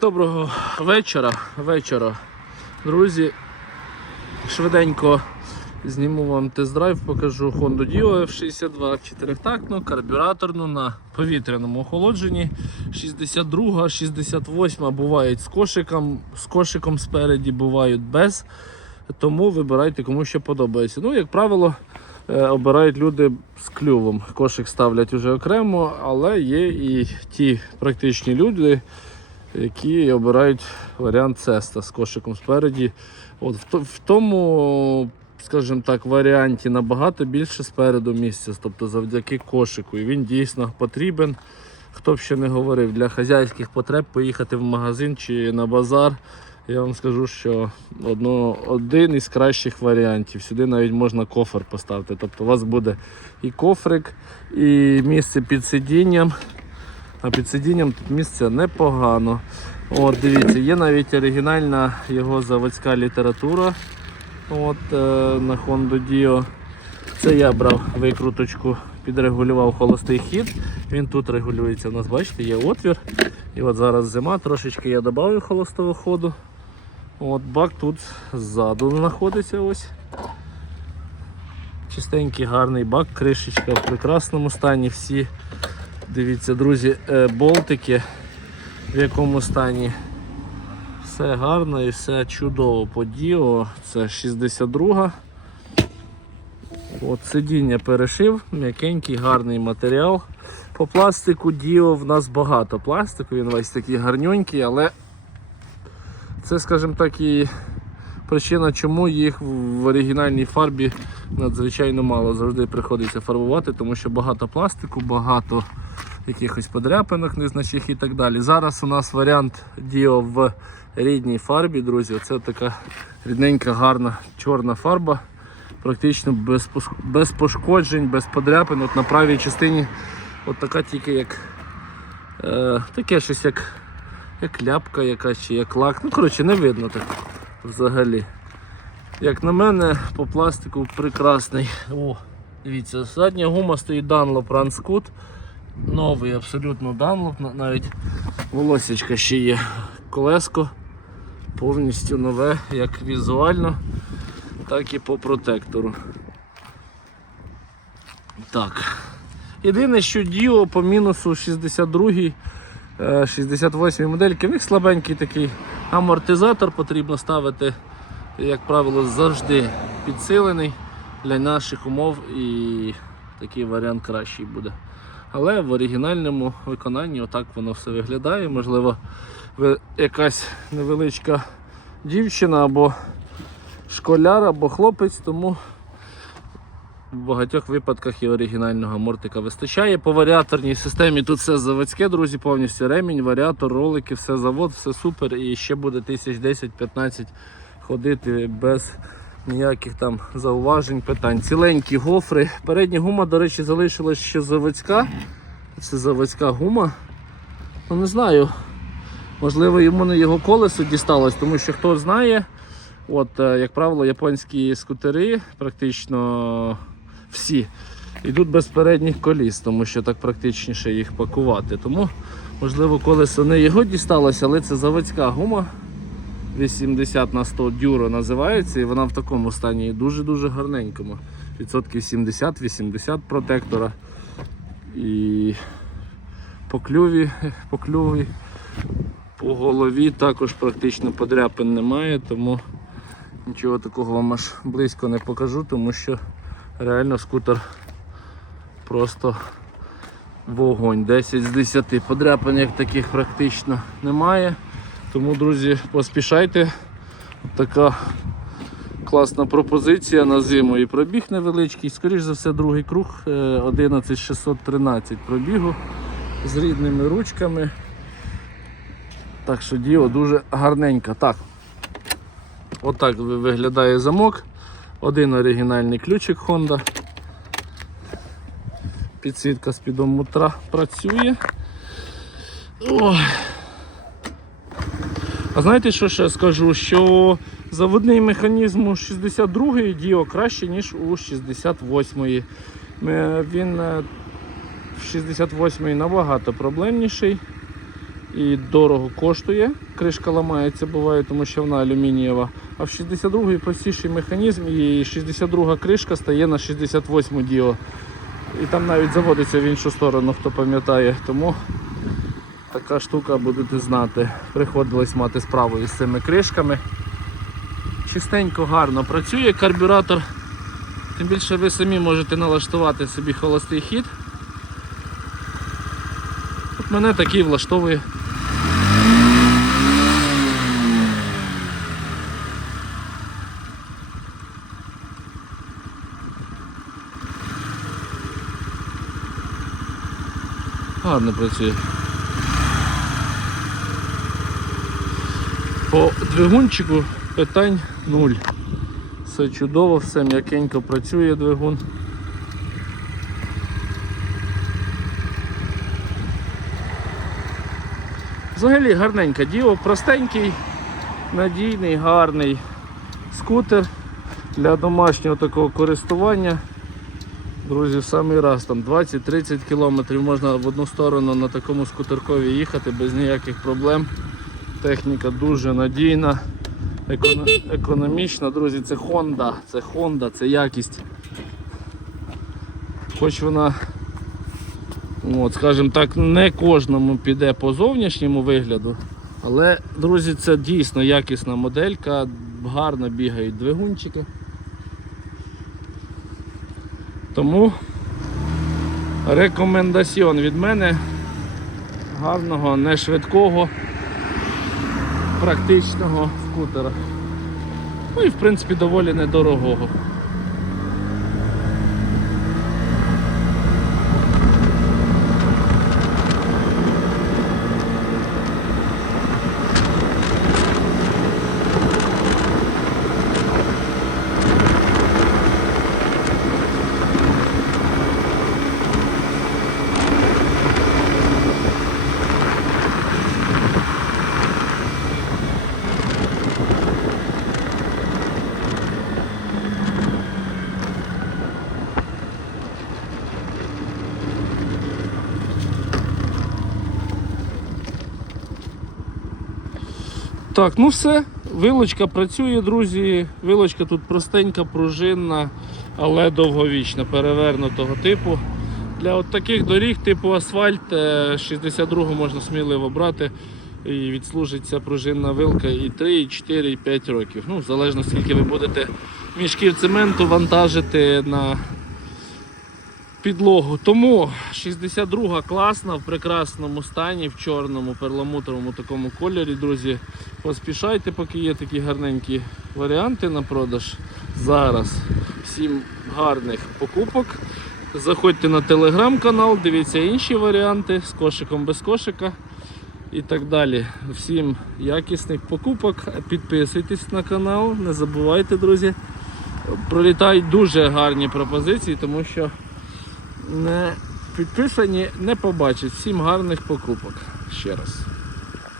Доброго вечора, вечора. Друзі, швиденько зніму вам тест-драйв, покажу Honda Dio F62 чотирьохтактну, карбюраторну на повітряному охолодженні. 62, 68 бувають з кошиком, з кошиком спереді, бувають без. Тому вибирайте кому що подобається. Ну, як правило, е, обирають люди з клювом. Кошик ставлять уже окремо, але є і ті практичні люди, які обирають варіант цеста з кошиком спереді. От в, тому, скажімо так, варіанті набагато більше спереду місця, тобто завдяки кошику. І він дійсно потрібен. Хто б ще не говорив, для хазяйських потреб поїхати в магазин чи на базар. Я вам скажу, що одно, один із кращих варіантів. Сюди навіть можна кофр поставити. Тобто у вас буде і кофрик, і місце під сидінням. А під сидінням тут місце непогано. От, дивіться, є навіть оригінальна його заводська література. От, е, на Honda Dio. Це я брав викруточку, підрегулював холостий хід. Він тут регулюється. У нас, бачите, є отвір. І от зараз зима, трошечки я додав холостого ходу. От бак тут ззаду знаходиться ось. Чистенький, гарний бак, кришечка в прекрасному стані. Всі Дивіться, друзі, е, болтики в якому стані. Все гарно і все чудово по Діо. Це 62. От Сидіння перешив, м'якенький, гарний матеріал. По пластику Діо в нас багато пластику, він весь такий гарненький, але це, скажімо так, і причина, чому їх в оригінальній фарбі надзвичайно мало. Завжди приходиться фарбувати, тому що багато пластику, багато якихось подряпинок незначних і так далі. Зараз у нас варіант Dio в рідній фарбі, друзі. Це така рідненька, гарна чорна фарба. Практично без, без пошкоджень, без подряпин. От на правій частині от така тільки як е, таке щось як, як ляпка якась чи як лак. Ну, коротше, не видно так взагалі. Як на мене, по пластику прекрасний. О, дивіться, задня гума стоїть Dunlop Run. Новий абсолютно Dunlop, навіть волосечка ще є. Колеско повністю нове, як візуально, так і по протектору. Так. Єдине, що Діо по мінусу 62 е, 68 модельки, в них слабенький такий амортизатор потрібно ставити, як правило, завжди підсилений для наших умов і такий варіант кращий буде. Але в оригінальному виконанні отак воно все виглядає. Можливо, якась невеличка дівчина або школяр, або хлопець, тому в багатьох випадках і оригінального мортика вистачає. По варіаторній системі тут все заводське, друзі, повністю ремінь, варіатор, ролики, все завод, все супер. І ще буде 1010-15 ходити без ніяких там зауважень, питань. Ціленькі гофри. Передня гума, до речі, залишилась ще заводська. Це заводська гума. Ну не знаю. Можливо, йому не його колесо дісталось, тому що хто знає, от, е, як правило, японські скутери практично всі йдуть без передніх коліс, тому що так практичніше їх пакувати. Тому, можливо, колесо не його дісталося, але це заводська гума. 80 на 100 дюро називається, і вона в такому стані дуже-дуже гарненькому. Відсотків 70-80 протектора. І по клюві, по клюві, по голові також практично подряпин немає, тому нічого такого вам аж близько не покажу, тому що реально скутер просто вогонь. 10 з 10. Подряпин як таких практично немає. Тому, друзі, поспішайте. Така класна пропозиція на зиму і пробіг невеличкий. Скоріш за все, другий круг е, 11613 пробігу з рідними ручками. Так що діло дуже гарненько. Так. Отак ви- виглядає замок. Один оригінальний ключик Honda. Підсвітка спідометра працює. Ой. А знаєте, що ще скажу? Що заводний механізм у 62-ї Діо краще, ніж у 68-ї. Е, Він е, в 68-ї набагато проблемніший. І дорого коштує. Кришка ламається, буває, тому що вона алюмінієва. А в 62-й простіший механізм і 62 кришка стає на 68 діо. І там навіть заводиться в іншу сторону, хто пам'ятає. Тому така штука будете знати. Приходилось мати справу із цими кришками. Чистенько, гарно працює карбюратор. Тим більше ви самі можете налаштувати собі холостий хід. От мене такий влаштовує. Гарно працює. По двигунчику питань нуль. Все чудово, все м'якенько працює двигун. Взагалі гарненька діло, простенький, надійний, гарний скутер для домашнього такого користування. Друзі, в самий раз там 20-30 кілометрів можна в одну сторону на такому скутеркові їхати без ніяких проблем. Техніка дуже надійна, еконо- економічна. Друзі, це Honda, це Honda, це якість. Хоч вона, от, скажімо так, не кожному піде по зовнішньому вигляду, але, друзі, це дійсно якісна моделька, гарно бігають двигунчики. Тому рекомендаціон від мене гарного, не швидкого, практичного скутера. Ну і в принципі доволі недорогого. Так, ну все, вилочка працює, друзі. Вилочка тут простенька, пружинна, але довговічна, перевернутого типу. Для от таких доріг, типу асфальт, е, 62 можна сміливо брати. І відслужиться пружинна вилка і 3, і 4, і 5 років. Ну, залежно скільки ви будете мішків цементу вантажити на підлогу. Тому 62 класна, в прекрасному стані, в чорному перламутровому такому кольорі, друзі. Поспішайте, поки є такі гарненькі варіанти на продаж. Зараз всім гарних покупок. Заходьте на телеграм-канал, дивіться інші варіанти з кошиком без кошика і так далі. Всім якісних покупок. Підписуйтесь на канал, не забувайте, друзі. Пролітають дуже гарні пропозиції, тому що не підписані не побачать. Всім гарних покупок. Ще раз.